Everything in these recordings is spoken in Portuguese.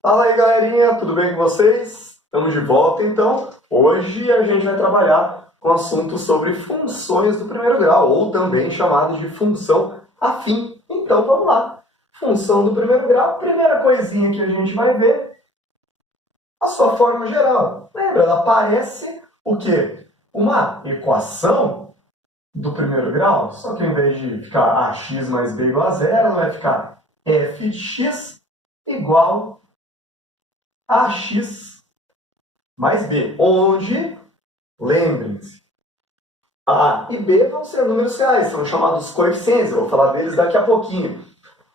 Fala aí, galerinha, tudo bem com vocês? Estamos de volta, então. Hoje a gente vai trabalhar com um assunto sobre funções do primeiro grau, ou também chamado de função afim. Então, vamos lá. Função do primeiro grau, primeira coisinha que a gente vai ver, a sua forma geral. Lembra, ela parece o quê? Uma equação do primeiro grau, só que ao invés de ficar ax mais b igual a zero, ela vai ficar f de x igual ax mais b, onde, lembrem-se, a e b vão ser números reais, são chamados coeficientes, eu vou falar deles daqui a pouquinho,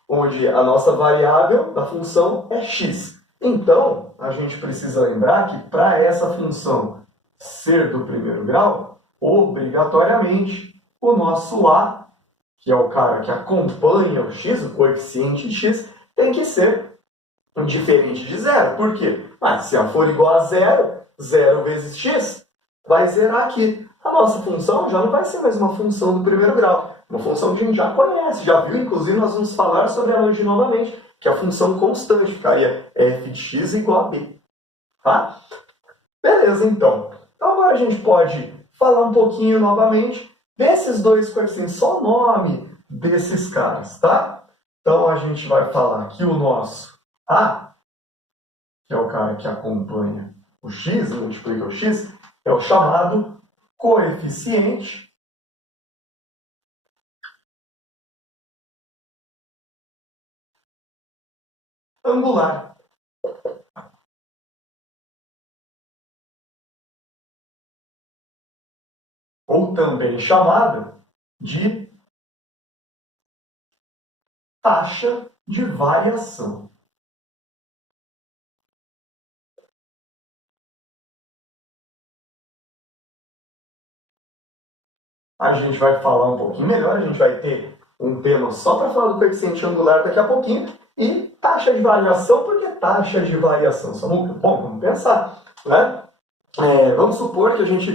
onde a nossa variável da função é x. Então, a gente precisa lembrar que para essa função ser do primeiro grau, obrigatoriamente, o nosso a, que é o cara que acompanha o x, o coeficiente de x, tem que ser diferente de zero. Por quê? Mas se a for igual a zero, zero vezes x, vai zerar aqui. A nossa função já não vai ser mais uma função do primeiro grau. Uma função que a gente já conhece, já viu. Inclusive, nós vamos falar sobre ela hoje novamente, que é a função constante. Ficaria f de x igual a b. Tá? Beleza, então. Então, agora a gente pode falar um pouquinho novamente desses dois coeficientes, só o nome desses caras, tá? Então, a gente vai falar que o nosso a, que é o cara que acompanha o x, multiplica o x, é o chamado coeficiente angular. Ou também chamada de taxa de variação. A gente vai falar um pouquinho melhor, a gente vai ter um tema só para falar do coeficiente angular daqui a pouquinho, e taxa de variação, por que taxa de variação? Bom, vamos pensar, né? Vamos supor que a gente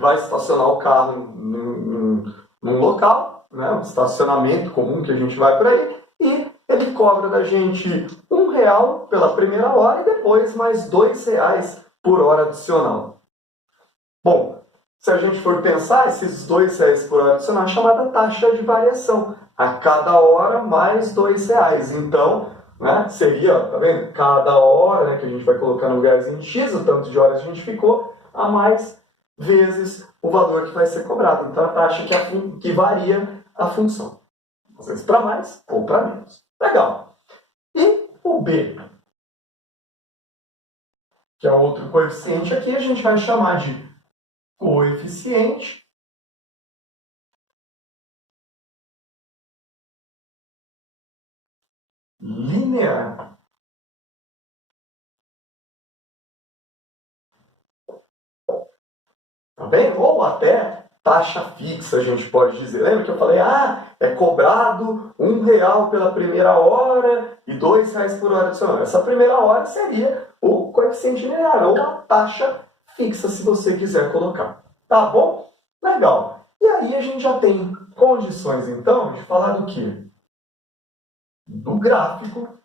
vai estacionar o carro num local, né? Um estacionamento comum que a gente vai por aí, e ele cobra da gente R$ 1 pela primeira hora e depois mais R$ 2 por hora adicional. Bom, se a gente for pensar, esses R$ 2 por hora adicional é chamada taxa de variação. A cada hora mais R$ 2. Então, né, seria, tá vendo? Cada hora, né, que a gente vai colocar no lugarzinho de x, o tanto de horas a gente ficou, a mais vezes o valor que vai ser cobrado. Então, a taxa que varia a função. Às vezes para mais ou para menos. Legal. E o b, que é outro coeficiente aqui, a gente vai chamar de coeficiente linear. Tá bem? Ou até taxa fixa, a gente pode dizer. Lembra que eu falei, é cobrado R$ 1 pela primeira hora e R$ 2 por hora adicional. Essa primeira hora seria o coeficiente linear, ou a taxa fixa, se você quiser colocar. Tá bom? Legal. E aí a gente já tem condições, então, de falar do quê? Do gráfico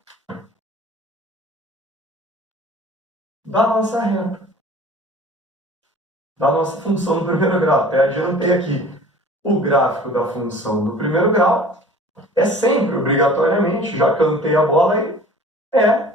da nossa reta, da nossa função do primeiro grau. Até adiantei aqui. O gráfico da função do primeiro grau é sempre, obrigatoriamente, já cantei a bola aí, é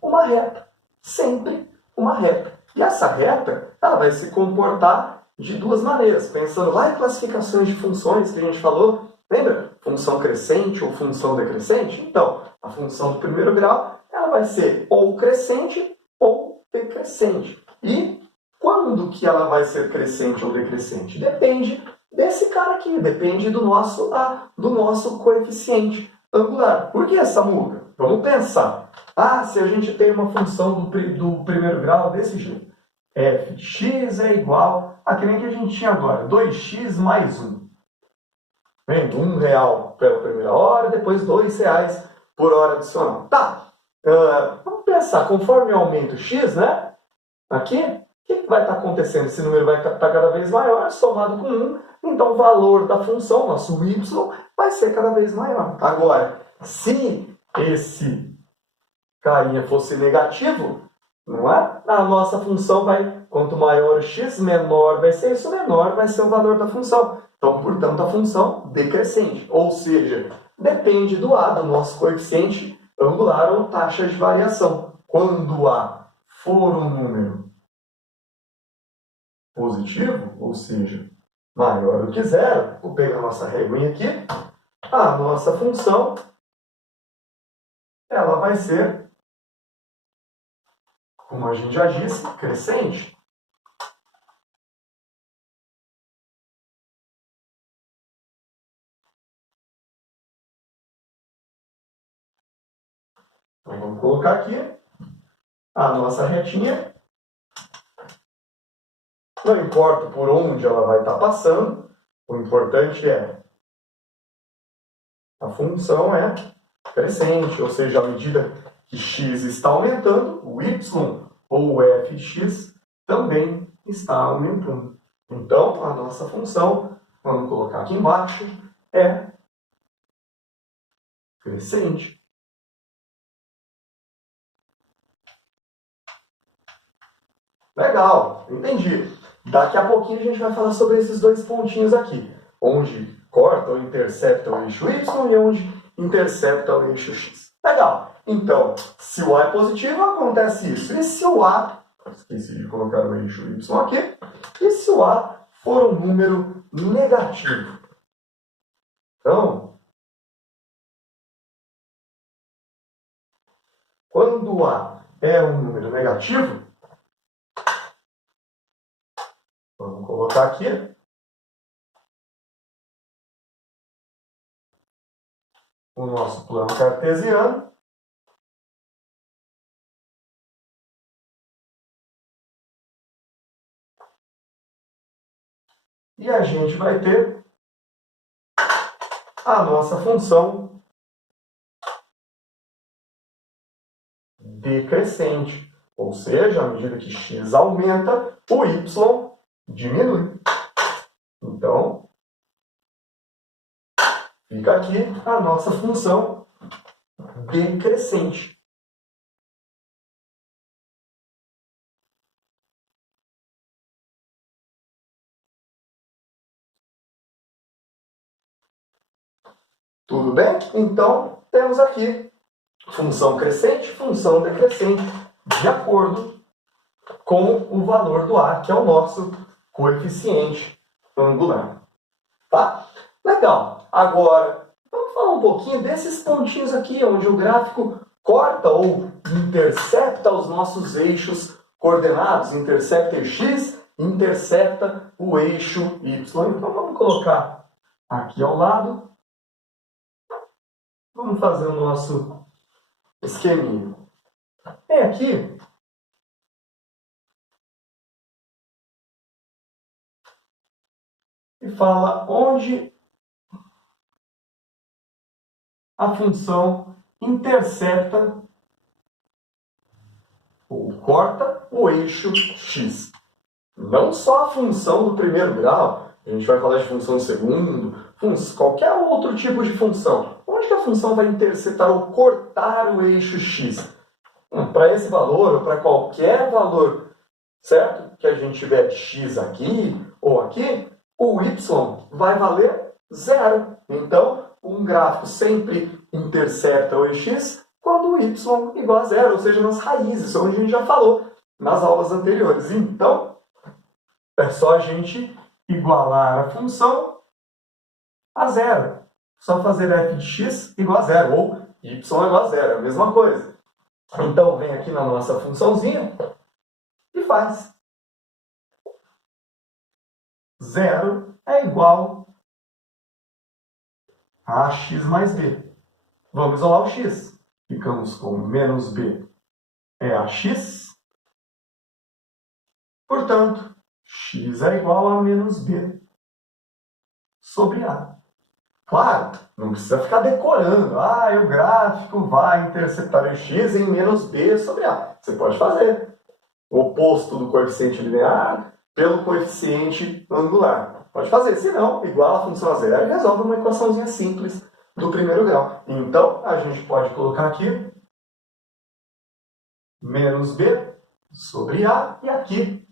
uma reta. Sempre uma reta. E essa reta, ela vai se comportar de duas maneiras. Pensando lá em classificações de funções que a gente falou, lembra? Função crescente ou função decrescente? Então, a função do primeiro grau, ela vai ser ou crescente ou decrescente. E quando que ela vai ser crescente ou decrescente? Depende desse cara aqui, depende do nosso coeficiente angular. Por que, Samuca? Vamos pensar. Se a gente tem uma função do primeiro grau desse jeito, f de x é igual a que nem que a gente tinha agora, 2x mais 1. Vendo? R$ 1 pela primeira hora, depois R$ 2 por hora adicional. Tá, vamos pensar, conforme eu aumento x, né? Aqui, o que vai estar acontecendo? Esse número vai estar cada vez maior, somado com 1, então o valor da função, nosso y, vai ser cada vez maior. Agora, se esse k' fosse negativo, não é? A nossa função vai, quanto maior o x, menor vai ser isso, menor vai ser o valor da função. Então, portanto, a função decrescente, ou seja, depende do A, do nosso coeficiente angular ou taxa de variação. Quando A for um número positivo, ou seja, maior do que zero, vou pegar a nossa réguinha aqui, a nossa função ela vai ser, como a gente já disse, crescente. Então, vamos colocar aqui a nossa retinha. Não importa por onde ela vai estar passando, o importante é a função é crescente, ou seja, à medida que x está aumentando, o y ou o fx também está aumentando. Então, a nossa função, vamos colocar aqui embaixo, é crescente. Legal, entendi. Daqui a pouquinho a gente vai falar sobre esses dois pontinhos aqui, onde corta ou intercepta o eixo y e onde intercepta o eixo x. Legal. Então, se o A é positivo, acontece isso. E se o A, esqueci de colocar o eixo y aqui, e se o A for um número negativo? Então, quando o A é um número negativo, vamos colocar aqui o nosso plano cartesiano. E a gente vai ter a nossa função decrescente. Ou seja, à medida que x aumenta, o y diminui. Então, fica aqui a nossa função decrescente. Tudo bem? Então, temos aqui função crescente, função decrescente, de acordo com o valor do A, que é o nosso coeficiente angular. Tá? Legal. Agora, vamos falar um pouquinho desses pontinhos aqui, onde o gráfico corta ou intercepta os nossos eixos coordenados, intercepta o x, intercepta o eixo y. Então, vamos colocar aqui ao lado. Vamos fazer o nosso esqueminha. Vem aqui. E fala onde a função intercepta ou corta o eixo x. Não só a função do primeiro grau, a gente vai falar de função do segundo, qualquer outro tipo de função. Onde que a função vai interceptar ou cortar o eixo x? Para esse valor ou para qualquer valor, certo? Que a gente tiver x aqui ou aqui, o y vai valer zero. Então, um gráfico sempre intercepta o x quando o y igual a zero, ou seja, nas raízes, onde a gente já falou nas aulas anteriores. Então, é só a gente igualar a função a zero. Só fazer f de x igual a zero, ou y igual a zero, é a mesma coisa. Então, vem aqui na nossa funçãozinha e faz. Zero é igual a x mais b. Vamos isolar o x. Ficamos com menos b é ax. Portanto, x é igual a menos b sobre a. Claro, não precisa ficar decorando. O gráfico vai interceptar o x em menos b sobre a. Você pode fazer o oposto do coeficiente linear pelo coeficiente angular. Pode fazer. Se não, iguala a função a zero e resolve uma equaçãozinha simples do primeiro grau. Então, a gente pode colocar aqui menos b sobre a, e aqui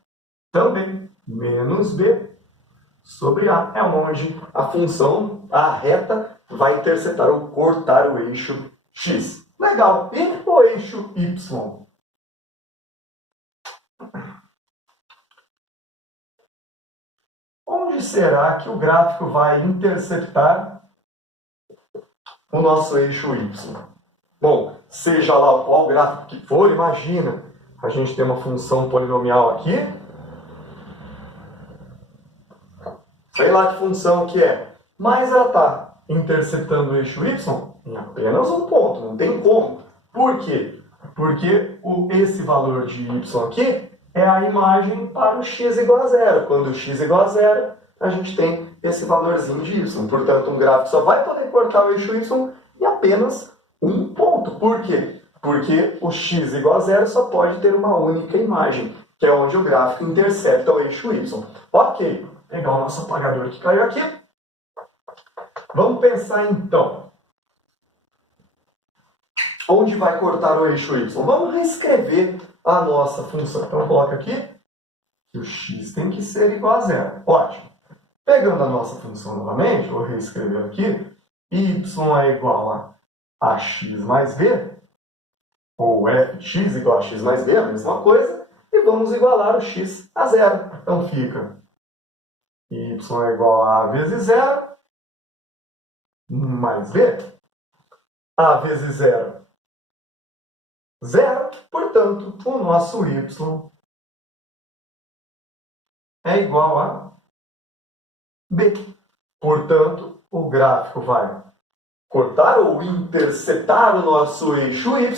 também menos b sobre a. É onde a função, a reta, vai interceptar ou cortar o eixo x. Legal. E o eixo y? Onde será que o gráfico vai interceptar o nosso eixo y? Bom, seja lá qual gráfico que for, imagina, a gente tem uma função polinomial aqui. Sei lá que função que é. Mas ela está interceptando o eixo y em apenas um ponto, não tem como. Por quê? Porque esse valor de y aqui é a imagem para o x igual a zero. Quando o x igual a zero, a gente tem esse valorzinho de y. Portanto, um gráfico só vai poder cortar o eixo y em apenas um ponto. Por quê? Porque o x igual a zero só pode ter uma única imagem, que é onde o gráfico intercepta o eixo y. Ok, vou pegar o nosso apagador que caiu aqui. Vamos pensar então. Onde vai cortar o eixo y? Vamos reescrever a nossa função. Então, coloca aqui que o x tem que ser igual a zero. Ótimo. Pegando a nossa função novamente, vou reescrever aqui. Y é igual a x mais b, ou f de x igual a x mais b, a mesma coisa, e vamos igualar o x a zero. Então fica y é igual a vezes zero, mais b. A vezes zero, zero. Portanto, o nosso y é igual a b. Portanto, o gráfico vai cortar ou interceptar o nosso eixo y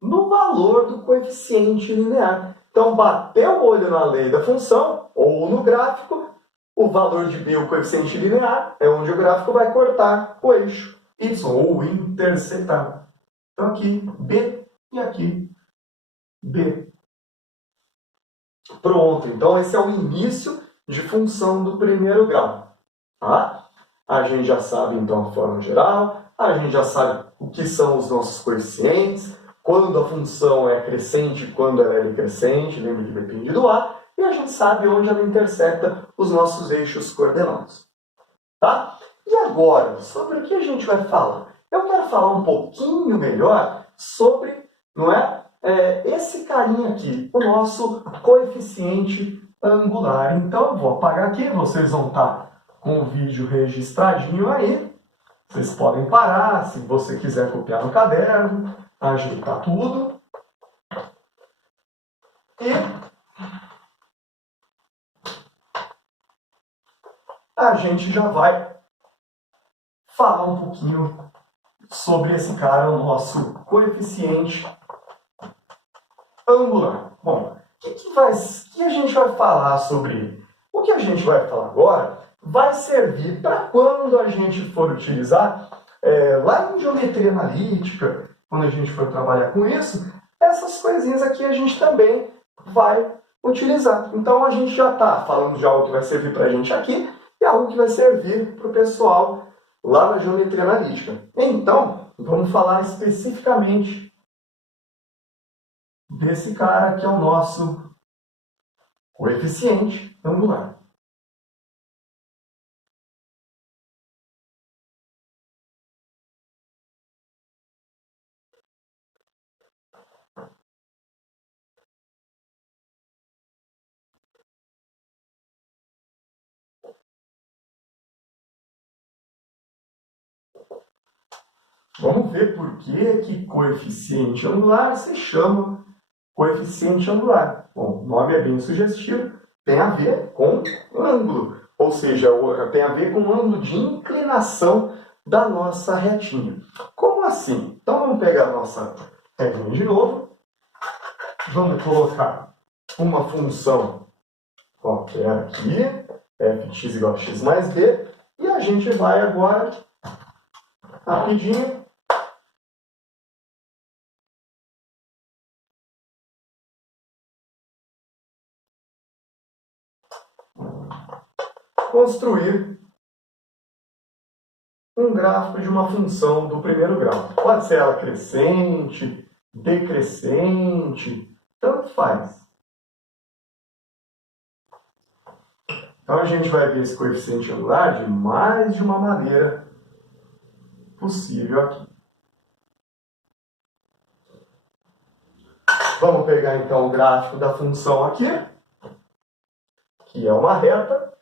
no valor do coeficiente linear. Então, bateu o olho na lei da função, ou no gráfico, o valor de b, o coeficiente linear, é onde o gráfico vai cortar o eixo y, ou interceptar. Então, aqui, b, e aqui, b. Pronto. Então, esse é o início de função do primeiro grau. Tá? A gente já sabe, então, a forma geral, a gente já sabe o que são os nossos coeficientes, quando a função é crescente, quando ela é decrescente, lembra que depende do a, e a gente sabe onde ela intercepta os nossos eixos coordenados. Tá? E agora, sobre o que a gente vai falar? Eu quero falar um pouquinho melhor sobre, não é, esse carinha aqui, o nosso coeficiente angular. Então, eu vou apagar aqui, vocês vão estar com o vídeo registradinho aí. Vocês podem parar, se você quiser copiar no caderno, ajeitar tudo. E a gente já vai falar um pouquinho sobre esse cara, o nosso coeficiente angular. Bom, o que a gente vai falar sobre ele? O que a gente vai falar agora vai servir para quando a gente for utilizar, lá em geometria analítica, quando a gente for trabalhar com isso, essas coisinhas aqui a gente também vai utilizar. Então, a gente já está falando de algo que vai servir para a gente aqui e algo que vai servir para o pessoal lá na geometria analítica. Então, vamos falar especificamente desse cara que é o nosso coeficiente angular. Vamos ver por que coeficiente angular se chama coeficiente angular. Bom, o nome é bem sugestivo, tem a ver com ângulo, ou seja, tem a ver com o ângulo de inclinação da nossa retinha. Como assim? Então vamos pegar a nossa retinha de novo, vamos colocar uma função qualquer aqui, f de x igual a x mais b, e a gente vai agora, rapidinho, construir um gráfico de uma função do primeiro grau. Pode ser ela crescente, decrescente, tanto faz. Então a gente vai ver esse coeficiente angular de mais de uma maneira possível aqui. Vamos pegar então o gráfico da função aqui, que é uma reta.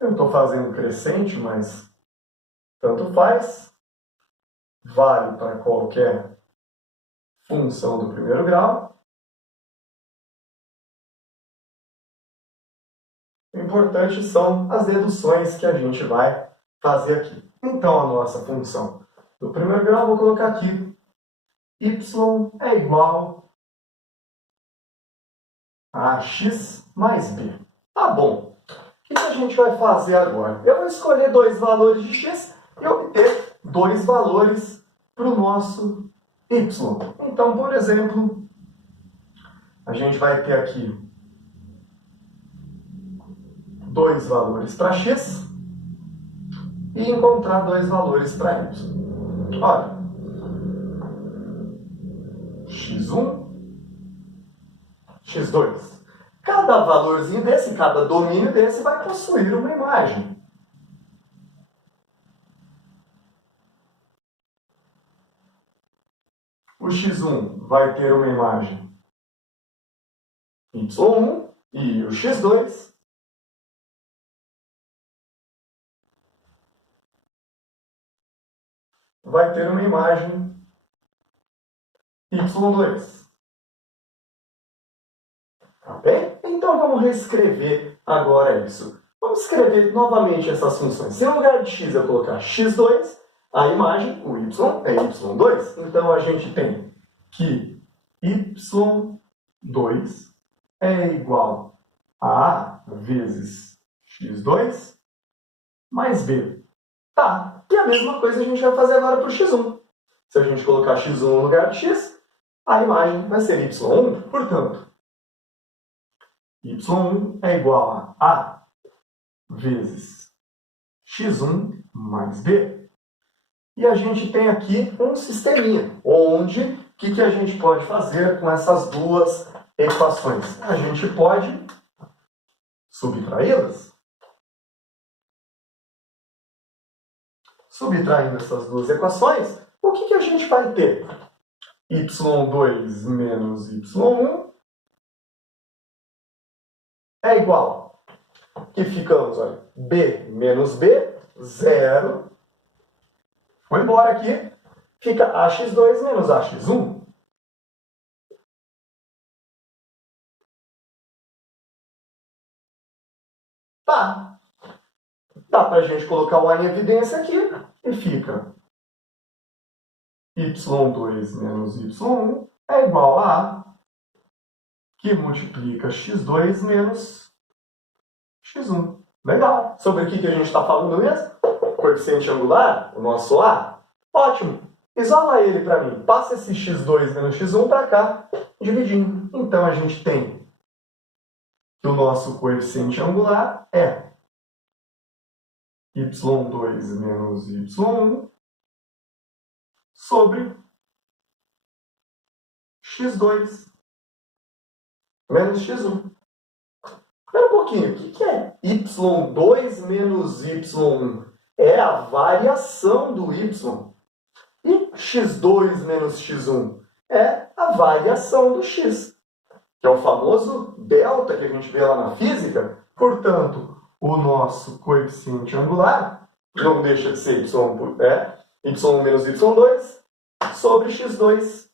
Eu estou fazendo crescente, mas tanto faz. Vale para qualquer função do primeiro grau. O importante são as deduções que a gente vai fazer aqui. Então, a nossa função do primeiro grau, eu vou colocar aqui, y é igual a x mais b. Tá bom. O que a gente vai fazer agora? Eu vou escolher dois valores de x e obter dois valores para o nosso y. Então, por exemplo, a gente vai ter aqui dois valores para x e encontrar dois valores para y. Olha, x1, x2. Cada valorzinho desse, cada domínio desse vai possuir uma imagem. O x1 vai ter uma imagem y1 e o x2 vai ter uma imagem y2. Tá bem? Então vamos reescrever agora isso. Vamos escrever novamente essas funções. Se no lugar de x eu colocar x2, a imagem, o y, é y2. Então a gente tem que y2 é igual a A vezes x2 mais b. Tá. E a mesma coisa a gente vai fazer agora para o x1. Se a gente colocar x1 no lugar de x, a imagem vai ser y1. Portanto, y1 é igual a A vezes x1 mais b. E a gente tem aqui um sisteminha, onde o que a gente pode fazer com essas duas equações? A gente pode subtraí-las. Subtraindo essas duas equações, o que a gente vai ter? y2 menos y1 é igual. Que ficamos, olha, b menos b, 0. Foi embora aqui. Fica ax2 menos ax1. Tá. Dá para a gente colocar o A em evidência aqui e fica y2 menos y1 é igual a A, que multiplica x2 menos x1. Legal. Sobre o que a gente está falando mesmo? Coeficiente angular, o nosso A. Ótimo. Isola ele para mim. Passa esse x2 menos x1 para cá, dividindo. Então, a gente tem que o nosso coeficiente angular é y2 menos y1 sobre x2 menos x1. Espera um pouquinho, o que é y2 menos y1? É a variação do y. E x2 menos x1 é a variação do x, que é o famoso delta que a gente vê lá na física. Portanto, o nosso coeficiente angular não deixa de ser y1 menos y2 sobre x2.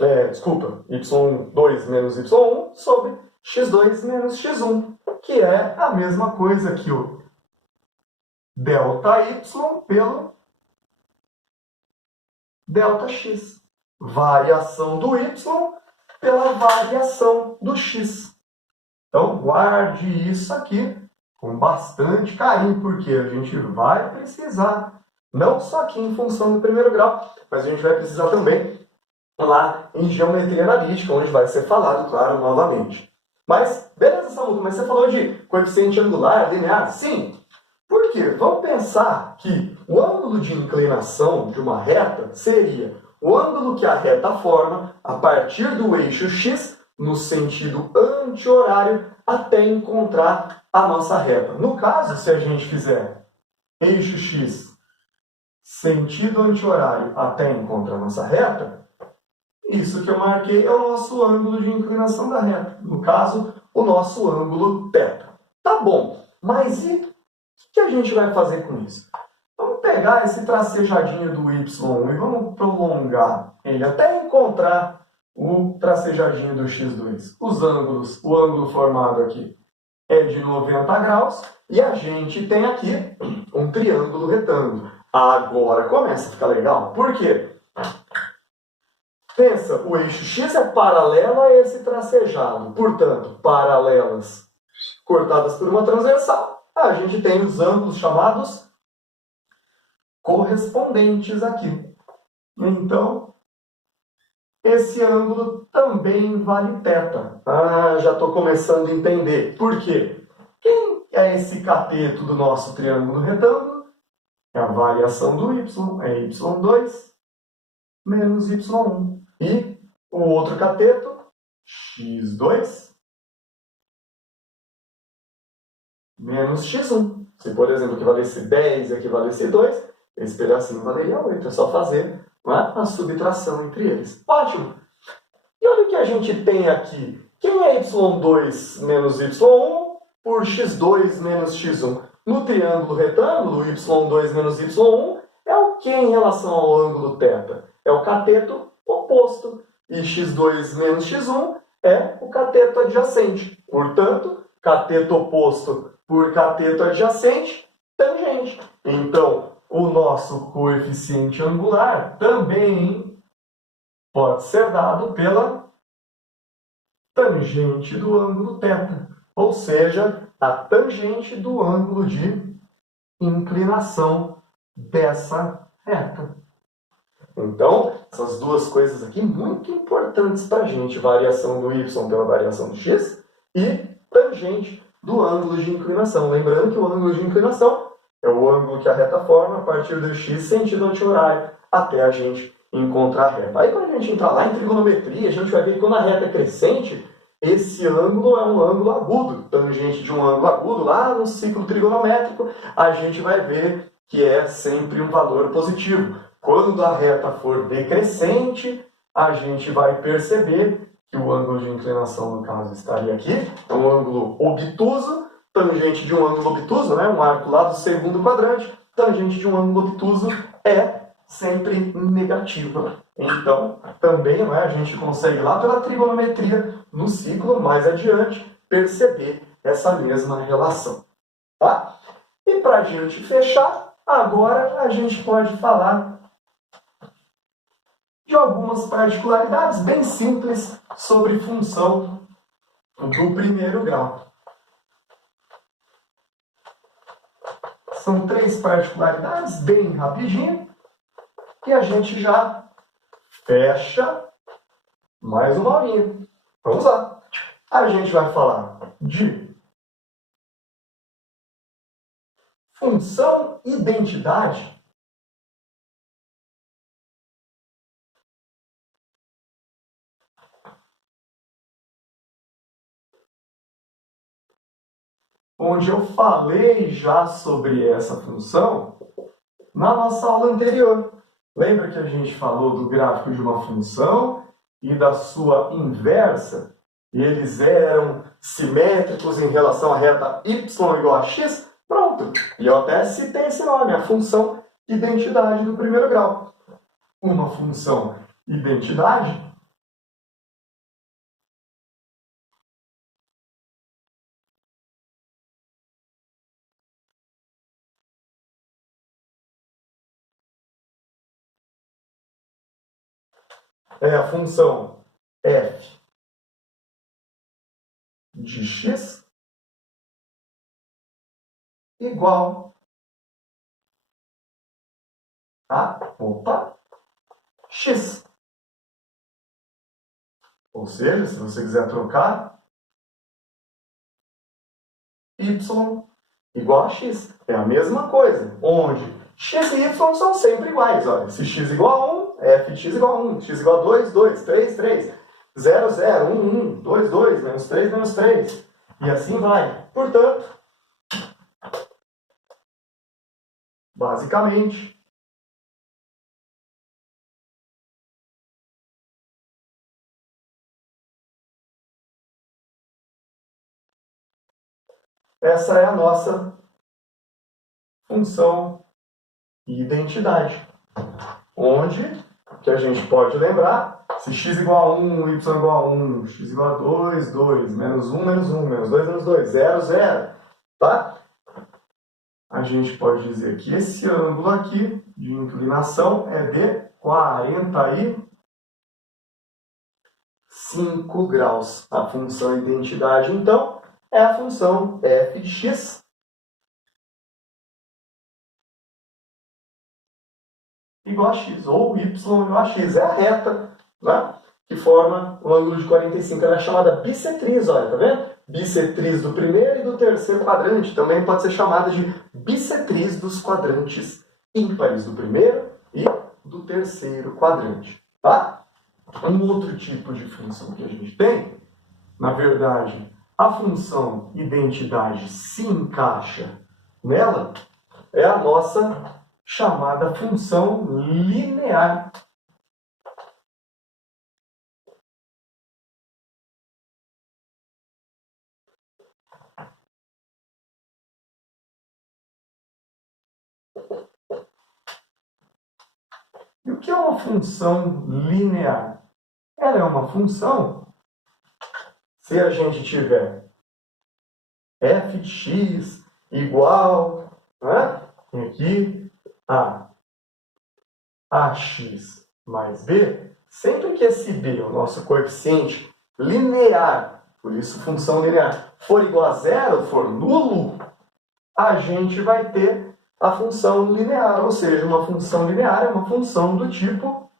y2 menos y1 sobre x2 menos x1, que é a mesma coisa que o ΔY pelo ΔX. Variação do y pela variação do x. Então, guarde isso aqui com bastante carinho, porque a gente vai precisar, não só aqui em função do primeiro grau, mas a gente vai precisar também lá em geometria analítica, onde vai ser falado, claro, novamente. Mas, beleza, Samuca, mas você falou de coeficiente angular, linear? Sim. Por quê? Vamos pensar que o ângulo de inclinação de uma reta seria o ângulo que a reta forma a partir do eixo x no sentido anti-horário até encontrar a nossa reta. No caso, se a gente fizer eixo x sentido anti-horário até encontrar a nossa reta, isso que eu marquei é o nosso ângulo de inclinação da reta. No caso, o nosso ângulo θ. Tá bom, mas e o que a gente vai fazer com isso? Vamos pegar esse tracejadinho do y1 e vamos prolongar ele até encontrar o tracejadinho do x2. Os ângulos, o ângulo formado aqui é de 90 graus e a gente tem aqui um triângulo retângulo. Agora começa a ficar legal. Por quê? Pensa, o eixo x é paralelo a esse tracejado. Portanto, paralelas cortadas por uma transversal, a gente tem os ângulos chamados correspondentes aqui. Então, esse ângulo também vale θ. Já estou começando a entender. Por quê? Quem é esse cateto do nosso triângulo retângulo? É a variação do y, é y2 menos y1. E o outro cateto, x2 menos x1. Se, por exemplo, aqui valesse 10 e aqui valesse 2, esse pedacinho valeria 8. É só fazer, não é, a subtração entre eles. Ótimo! E olha o que a gente tem aqui. Quem é y2 menos y1 por x2 menos x1? No triângulo retângulo, y2 menos y1 é o que em relação ao ângulo θ? É o cateto oposto. E x2 menos x1 é o cateto adjacente. Portanto, cateto oposto por cateto adjacente, tangente. Então, o nosso coeficiente angular também pode ser dado pela tangente do ângulo θ. Ou seja, a tangente do ângulo de inclinação dessa reta. Então, essas duas coisas aqui muito importantes para a gente. Variação do y pela variação do x e tangente do ângulo de inclinação. Lembrando que o ângulo de inclinação é o ângulo que a reta forma a partir do x sentido anti-horário até a gente encontrar a reta. Aí quando a gente entrar lá em trigonometria, a gente vai ver que quando a reta é crescente, esse ângulo é um ângulo agudo. Tangente de um ângulo agudo, lá no ciclo trigonométrico, a gente vai ver que é sempre um valor positivo. Quando a reta for decrescente, a gente vai perceber que o ângulo de inclinação, no caso, estaria aqui. É um ângulo obtuso, tangente de um ângulo obtuso, né? Um arco lá do segundo quadrante, tangente de um ângulo obtuso é sempre negativa. Então, também, né, a gente consegue lá pela trigonometria, no ciclo mais adiante, perceber essa mesma relação. Tá? E para a gente fechar, agora a gente pode falar de algumas particularidades bem simples sobre função do primeiro grau. São 3 particularidades, bem rapidinho, e a gente já fecha mais uma aulinha. Vamos lá. A gente vai falar de função identidade. Onde eu falei já sobre essa função na nossa aula anterior. Lembra que a gente falou do gráfico de uma função e da sua inversa? E eles eram simétricos em relação à reta y igual a x? Pronto! E eu até citei esse nome, a função identidade do primeiro grau. Uma função identidade é a função f de x igual a, x. Ou seja, se você quiser trocar, y igual a x. É a mesma coisa, onde x e y são sempre iguais. Olha, se x igual a 1, f de x igual a 1, x igual a 2, 2, 3, 3, 0, 0, 1, 1, 2, 2, menos 3, menos 3. E assim vai. Portanto, basicamente, essa é a nossa função identidade. Onde, que a gente pode lembrar, se x igual a 1, y igual a 1, x igual a 2, 2, menos 1, menos 1, menos 2, menos 2, 0, 0, tá? A gente pode dizer que esse ângulo aqui de inclinação é de 45 graus. A função identidade, então, é a função f de x igual a x, ou y igual a x. É a reta, né, que forma o ângulo de 45. Ela é chamada bissetriz, olha, tá vendo? Bissetriz do primeiro e do terceiro quadrante. Também pode ser chamada de bissetriz dos quadrantes ímpares, do primeiro e do terceiro quadrante. Tá? Um outro tipo de função que a gente tem, na verdade, a função identidade se encaixa nela, é a nossa chamada função linear. E o que é uma função linear? Ela é uma função, se a gente tiver f de x igual, né, aqui, a ax mais b, sempre que esse b, o nosso coeficiente linear, por isso função linear, for igual a zero, for nulo, a gente vai ter a função linear, ou seja, uma função linear é uma função do tipo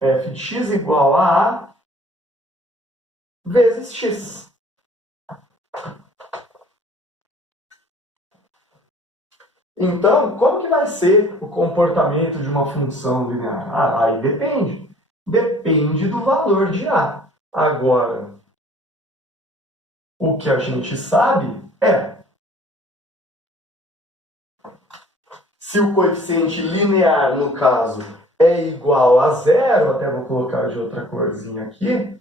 f de x igual a vezes x. Então, como que vai ser o comportamento de uma função linear? Aí depende. Depende do valor de a. Agora, o que a gente sabe é, se o coeficiente linear, no caso, é igual a zero, até vou colocar de outra corzinha aqui,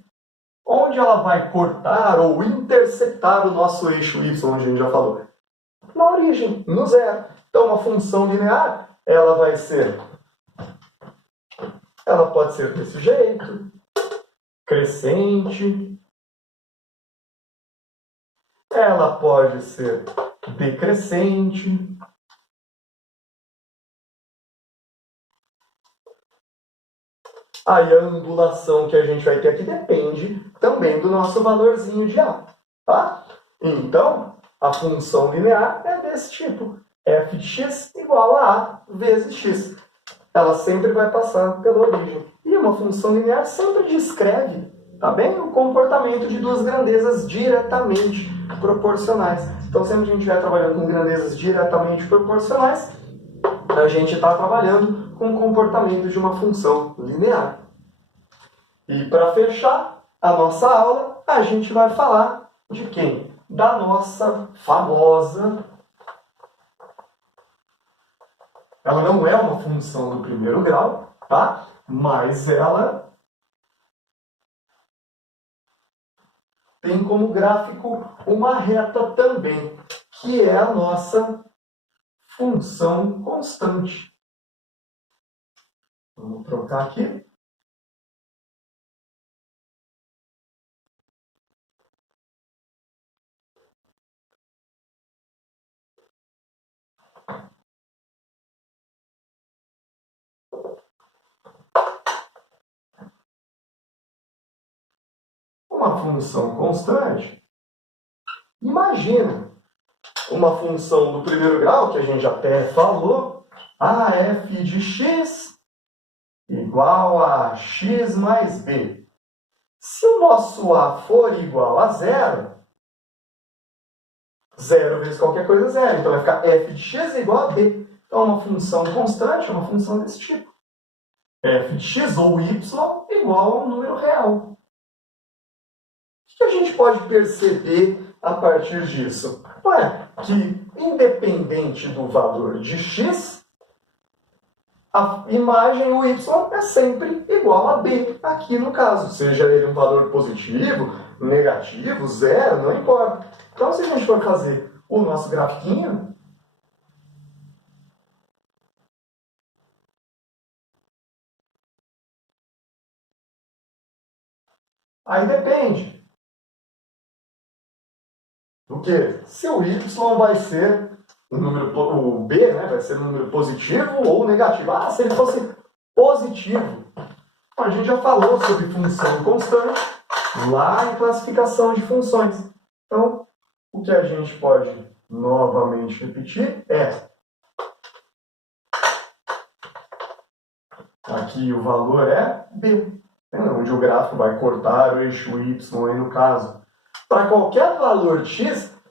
onde ela vai cortar ou interceptar o nosso eixo y, onde a gente já falou? Na origem, no zero. Então, uma função linear, ela pode ser desse jeito, crescente, ela pode ser decrescente, aí a angulação que a gente vai ter aqui depende também do nosso valorzinho de a, tá? Então, a função linear é desse tipo, f de x igual a a vezes x. Ela sempre vai passar pela origem. E uma função linear sempre descreve, tá bem, o comportamento de duas grandezas diretamente proporcionais. Então, sempre que a gente estiver trabalhando com grandezas diretamente proporcionais, a gente está trabalhando com o comportamento de uma função linear. E para fechar a nossa aula, a gente vai falar de quem? Da nossa famosa... Ela não é uma função do primeiro grau, tá? Mas ela tem como gráfico uma reta também, que é a nossa função constante. Vamos trocar aqui. Uma função constante. Imagina uma função do primeiro grau, que a gente até falou, a f de x igual a x mais b. Se o nosso a for igual a zero, zero vezes qualquer coisa é zero. Então vai ficar f de x igual a b. Então, uma função constante é uma função desse tipo. F de x ou y igual a um número real. O que a gente pode perceber a partir disso? Ué, que independente do valor de x, a imagem, o y, é sempre igual a b, aqui no caso. Seja ele um valor positivo, negativo, zero, não importa. Então, se a gente for fazer o nosso grafiquinho, aí depende do que? Se o y vai ser um número, o b, né, vai ser um número positivo ou negativo. Ah, se ele fosse positivo, a gente já falou sobre função constante lá em classificação de funções. Então, o que a gente pode novamente repetir é: aqui o valor é b, onde o gráfico vai cortar o eixo y aí no caso. Para qualquer valor de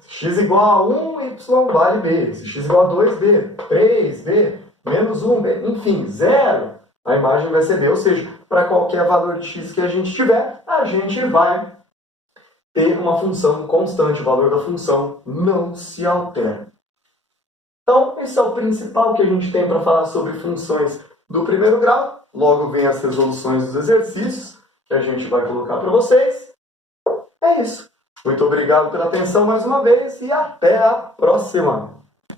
x igual a 1, y vale b. Se x igual a 2b, 3b, menos 1b, enfim, zero, a imagem vai ser b. Ou seja, para qualquer valor de x que a gente tiver, a gente vai ter uma função constante. O valor da função não se altera. Então, esse é o principal que a gente tem para falar sobre funções do primeiro grau. Logo vem as resoluções dos exercícios que a gente vai colocar para vocês. É isso. Muito obrigado pela atenção mais uma vez e até a próxima!